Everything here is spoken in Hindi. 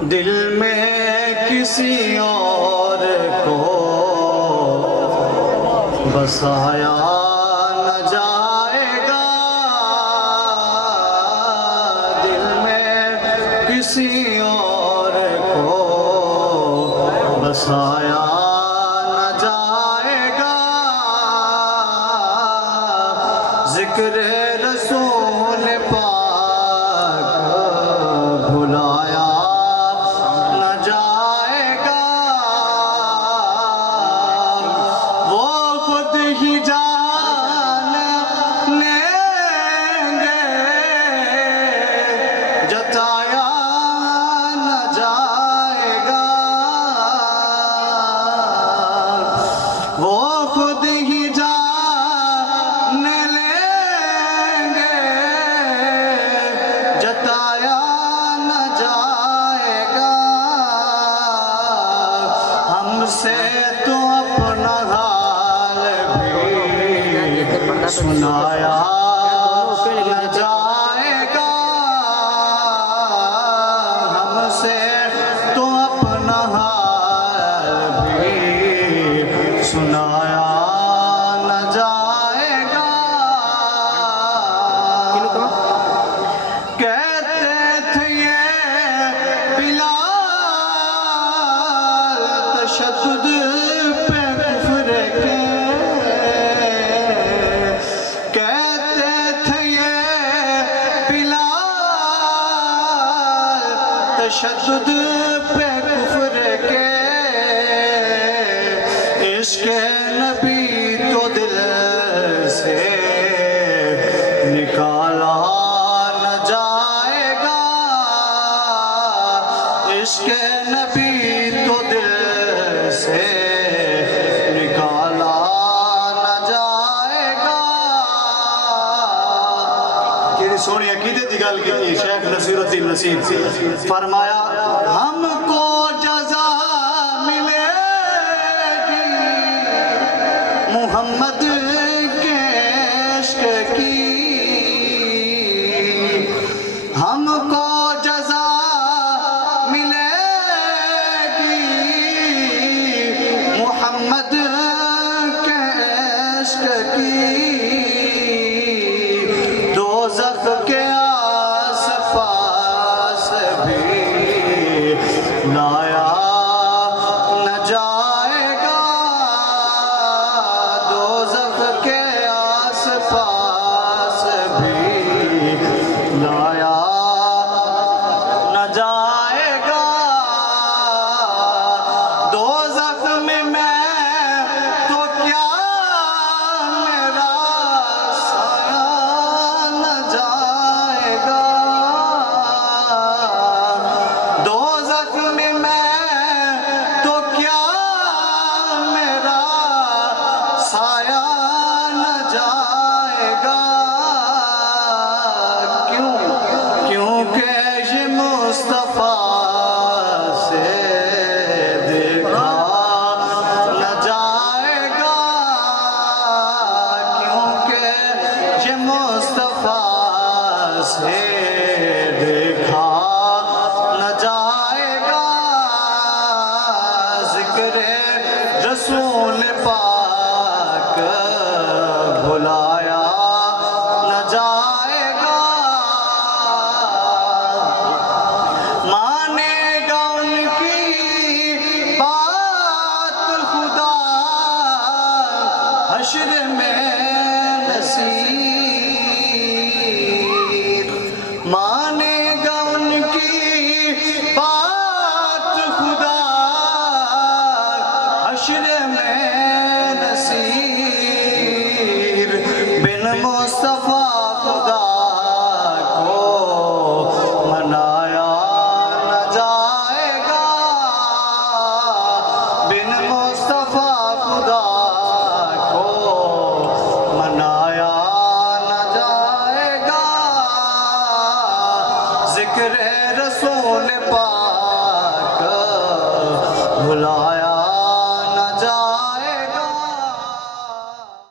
दिल में किसी और को बसाया न जाएगा, दिल में किसी और को बसाया न जाएगा। जिक्र रसूल पाक भुलाया न जाएगा। वो खुद ही जान लेंगे, जताया न जाएगा। वो खुद ही जान लेंगे, जताया न जाएगा। हमसे तो अपना हाल भी सुनाया न जाएगा। हमसे तो अपना हाल भी सुनाया न जाएगा। कहते थे ये बिलाल तशद्दुद पे कुफ्र के, कहते थे ये बिलाल तशद्दुद पे कुफ्र के। इश्क़ नबी तो दिल से निकाला न जाएगा। इश्क़ नबी तो दिल से निकाला न जाएगा। कि सोनी अकीदे की गल की शेख नसीरुद्दीन नसीब फरमाया, हम